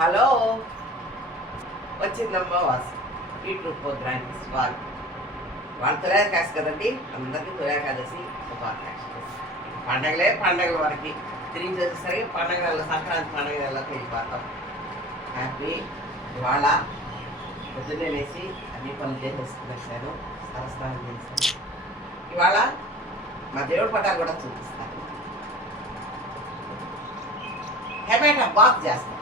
Hello, వచ్చిందమ్మా Vasu beetroot ప్రోగ్రామ్కి స్వాగతం. వాళ్ళ తులాకాశి కదండి, అందరికీ తులాకాదశి శుభాకాంక్షలు. పండగల వరకు తిరిగి వచ్చేసరికి పండగలలో సంక్రాంతి పండగలలోకి వెళ్ళిపోతాం. హ్యాపీ. ఇవాళ పొద్దున్నే వేసి అన్ని పనులు చేసేసుకుని వచ్చాను, తలస్నానం చేశాను. ఇవాళ మా దేవుడి పటాలు కూడా చూపిస్తాను. టమాటా బాత్ చేస్తాను.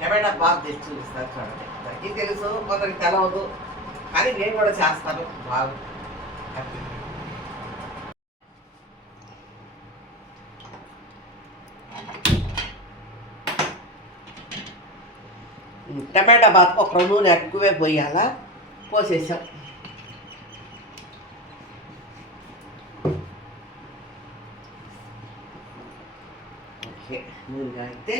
టమాటా బాత్ చేసి చూపిస్తాను, చూడండి. అందరికీ తెలుసు, కొందరికి తెలవదు, కానీ నేను కూడా చేస్తాను. బాగుంది. టమాటా బాత్కు ఒక నూనె ఎక్కువే పోయాలా, పోసేసాం. ఓకే, నూనె అయితే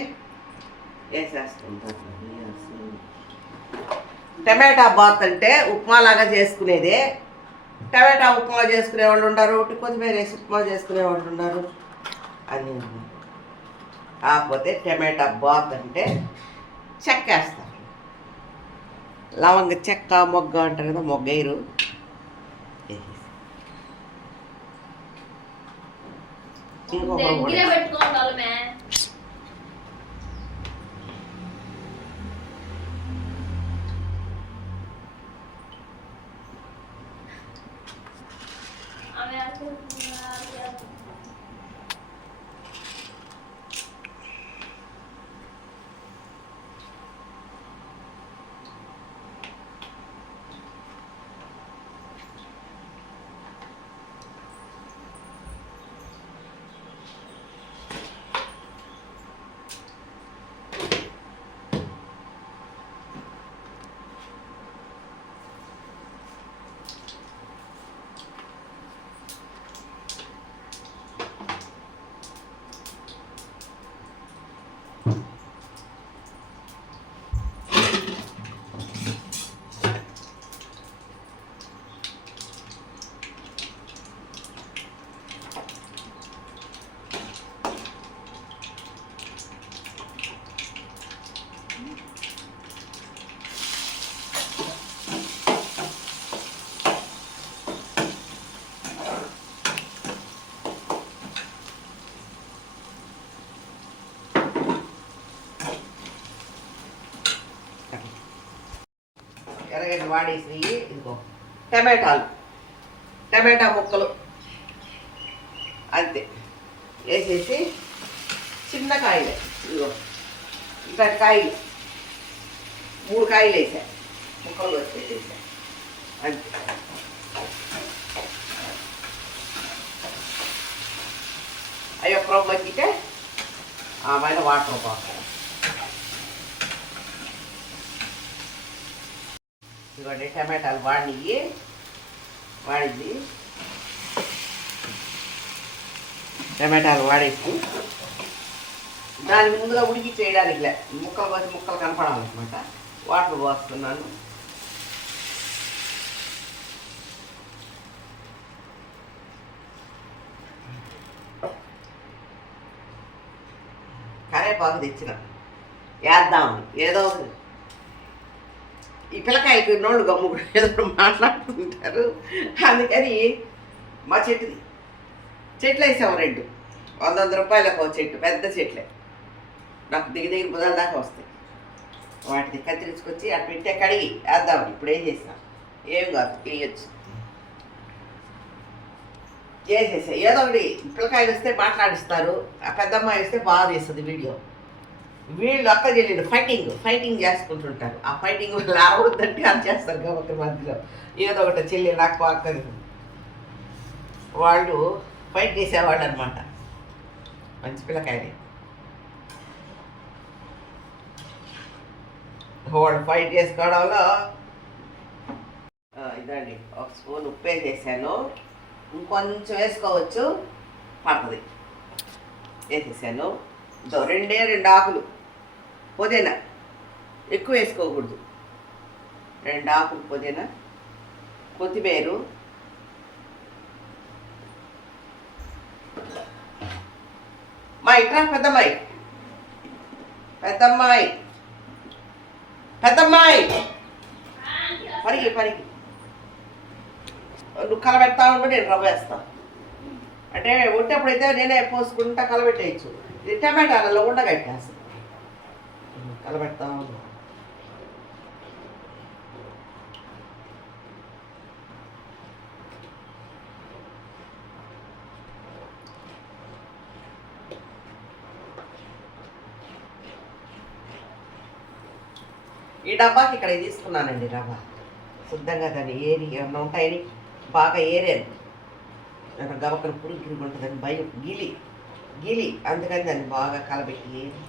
వేసేసుకుంటాను. టమాటా బాత్ అంటే ఉప్మా లాగా చేసుకునేదే. టమాటా ఉప్మా చేసుకునే వాళ్ళు ఉన్నారు, కొత్తిమీర వేసి ఉప్మా చేసుకునే వాళ్ళు ఉన్నారు. అది కాకపోతే టమాటా బాత్ అంటే చెక్క వేస్తారు. లవంగ చెక్క, మొగ్గ అంటారు కదా, మొగ్గ వేయరు. ఎరగడ్డ వాడేసి, ఇదిగో టమాటా ముక్కలు అంతే వేసేసి, చిన్న కాయలే, ఇదిగో ఇట్లాంటి కాయలు 3 కాయలు వేసా, ముక్కలు వచ్చేసేసా అంతే. అవి ఒక మగ్గితే ఆమె వాటర్ పోతాయి. ఇదిగోండి టమాటాలు వాడింది టమాటాలు వాడేసి దాని ముందుగా ఉడికి చేయడానికి ముక్కలు పోసి ముక్కలు కనపడాలన్నమాట. వాటర్ పోస్తున్నాను. కరేపాకు తెచ్చిన వేద్దామని, ఏదో ఈ పిల్లకాయలకి నోళ్ళు గమ్ము ఏదో మాట్లాడుతుంటారు. అందుకని మా చెట్లు వేసాము 2 100 రూపాయలకు ఒక చెట్టు, పెద్ద చెట్లే, నాకు దగ్గర బుధాల దాకా వస్తాయి. వాటిని కత్తిరించుకొచ్చి అటు పెట్టే కడిగి వేద్దామని ఇప్పుడు ఏం చేసినా, ఏం కాదు వేయచ్చు. చేసేసా ఏదో ఒకటి. పిల్లకాయలు వస్తే మాట్లాడిస్తారు, ఆ పెద్దమ్మాయి వస్తే బాగా తీస్తుంది వీడియో. వీళ్ళు అక్క చెల్లెలు ఫైటింగ్ చేసుకుంటుంటారు. ఆ ఫైటింగ్ రావద్దంటే అది చేస్తారు కాబట్టి మధ్యలో ఏదో ఒకటి చెల్లెలు నాకు అక్కది వాళ్ళు ఫైట్ చేసేవాళ్ళు అనమాట. మంచి పిల్లకాయలు వాళ్ళు ఫైట్ చేసుకోవడంలో ఇదండి. 1 స్పూన్ ఉప్పు వేసేసాను, ఇంకొంచెం వేసుకోవచ్చు, పడుతుంది. వేసేసాను. 2 ఆకులు పుదీనా, ఎక్కువ వేసుకోకూడదు. 2 ఆకులు పుదీనా, కొత్తిమీర, మా ఇట్లా పెద్దమ్మాయి పెద్దమ్మాయి పెద్దమ్మాయి పరిగి పరిగి నువ్వు కలబెడతా ఉండు, నేను రవ్వ వేస్తాను. అంటే ఉంటేప్పుడైతే నేనే పోసుకుంటా కలబెట్టేయచ్చు. ఇది టమాటాలలో ఉండగట్టేస్తాను. కలబెడతా ఉండు. ఈ డబ్బాకి ఇక్కడ తీసుకున్నానండి రవ్వ. శుద్ధంగా దాన్ని ఏరి ఏమన్నా ఉంటాయని బాగా ఏరాను. గబక్కన పురుగు గిరిగి ఉంటుందని భయం. గిలి అందుకని దాన్ని బాగా కలబెట్టి ఏరి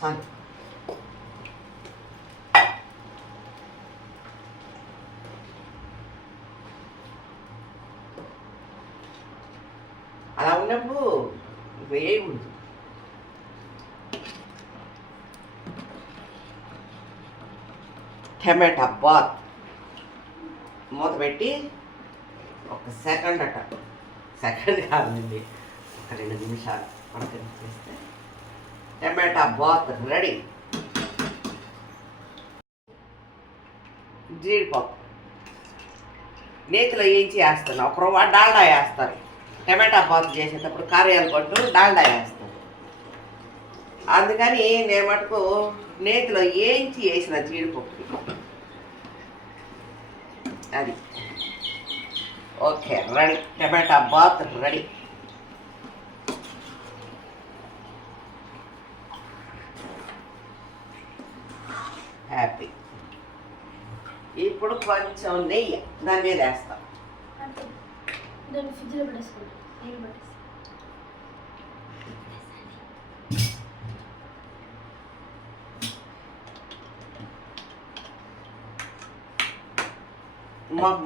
చాలు. అలా ఉన్నప్పుడు వేయకూడదు. టమాటా బాత్ మూత పెట్టి ఒక సెకండ్ సెకండ్ కాదండి, ఒక 2 నిమిషాలు పడకని చేస్తే టమాటా బాత్ రెడీ. జీడిపప్పు నేతిలో వేయించి వేస్తాను. ఒక రవ్వ డాల్డా వేస్తారు. టమాటా బాత్ చేసేటప్పుడు కారేయాలు పట్టు డాల్డా వేస్తారు. అందుకని నేను మటుకు నేతిలో వేయించి వేసిన జీడిపప్పు అది. ఓకే రెడీ, టమాటా బాత్ రెడీ. హ్యాపీ. ఇప్పుడు కొంచెం నెయ్యి దాని మీద వేస్తాం.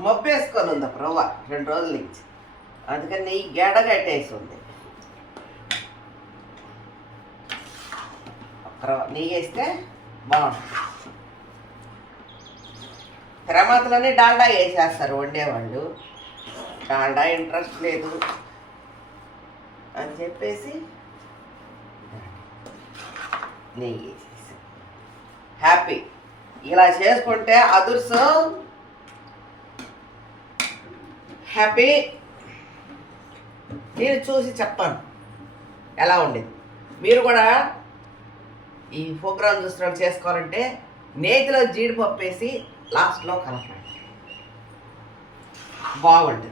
మబ్బు వేసుకొని ఉంది రవ్వ 2 రోజుల నుంచి, అందుకని నెయ్యి గెడగట్టేసి ఉంది. ఒక రవ్వ నెయ్యి వేస్తే బాగుంటుంది. తిరమాతలోనే డాల్డా వేసేస్తారు వండేవాళ్ళు. డాల్డా ఇంట్రెస్ట్ లేదు అని చెప్పేసి నెయ్యి వేసేసి హ్యాపీ. ఇలా చేసుకుంటే అదుర్సం హ్యాపీ. నేను చూసి చెప్తాను ఎలా ఉండేది. మీరు కూడా ఈ ప్రోగ్రామ్ చూస్తున్నట్టు చేసుకోవాలంటే నేతిలో జీడిపప్పు వేసి లాస్ట్లో కలపండి, బాగుంటుంది.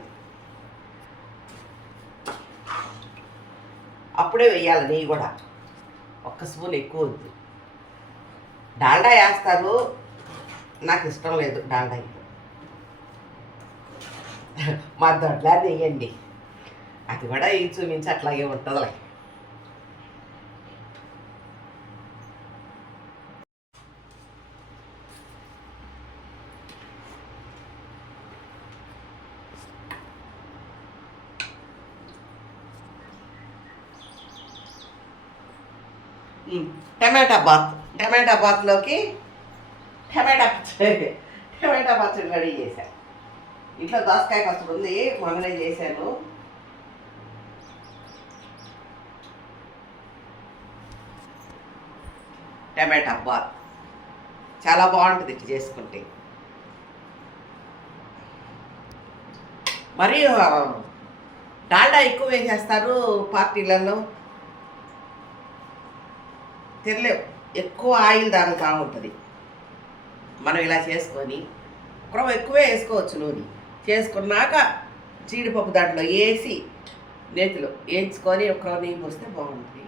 అప్పుడే వేయాలి నెయ్యి కూడా, 1 స్పూన్ ఎక్కువ వద్దు. డాల్డా వేస్తారు, నాకు ఇష్టం లేదు డాల్డా. మా దొడ్లా నెయ్యండి, అది కూడా ఈ చూపించి అట్లాగే ఉంటుందిలే. టమాటా బాత్లోకి టమాటా పచ్చడి రెడీ చేశాను. ఇంట్లో దోసకాయ పచ్చడి ఉంది, మొన్ననే చేశాను. టమాటా బాత్ చాలా బాగుంటుంది ఇట్లా చేసుకుంటే. మరి డాల్డా ఎక్కువ వేసేస్తారు పార్టీలలో, తినలేవు. ఎక్కువ ఆయిల్ తాగుతూ ఉంటుంది. మనం ఇలా చేసుకొని ఒక ఎక్కువే వేసుకోవచ్చు నూనె. చేసుకున్నాక జీడిపప్పు దాంట్లో వేసి నేతిలో వేయించుకొని ఒక నెయ్యి పోస్తే బాగుంటుంది.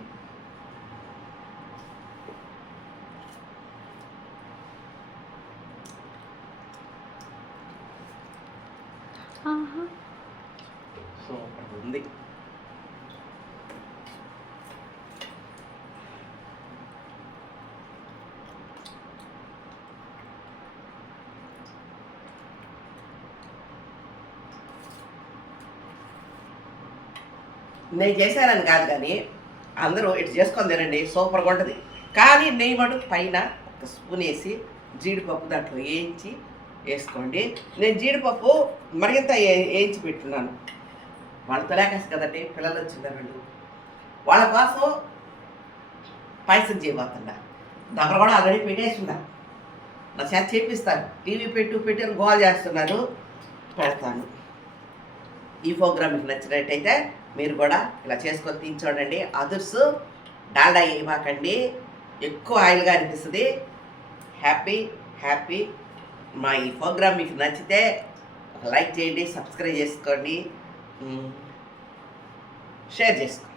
సూపర్ ఉంది. నేను చేశానని కాదు, కానీ అందరూ ఇటు చేసుకొని తినండి, సూపర్గా ఉంటుంది. కానీ నెయ్యి మటుకు పైన 1 స్పూన్ వేసి జీడిపప్పు దాంట్లో వేయించి వేసుకోండి. నేను జీడిపప్పు మరింత వేయించి పెట్టున్నాను. వాళ్ళతో లేకేసి కదండి, పిల్లలు వచ్చినారు. వాళ్ళ కోసం పాయసం చేయబోతున్నా. దబర కూడా ఆల్రెడీ పెట్టేస్తున్నా. నా చేత చేపిస్తాను. టీవీ పెట్టి అని గోల్ చేస్తున్నారు. పెడతాను. ఈ ప్రోగ్రామ్ మీకు నచ్చినట్టయితే మీరు కూడా ఇలా చేసుకొని తిని చూడండి. అదుర్సు డాల్డా వేయమాకండి, ఎక్కువ ఆయిల్గా అనిపిస్తుంది. హ్యాపీ. మా ఈ ప్రోగ్రామ్ మీకు నచ్చితే ఒక లైక్ చేయండి, సబ్స్క్రైబ్ చేసుకోండి, షేర్ చేసుకోండి.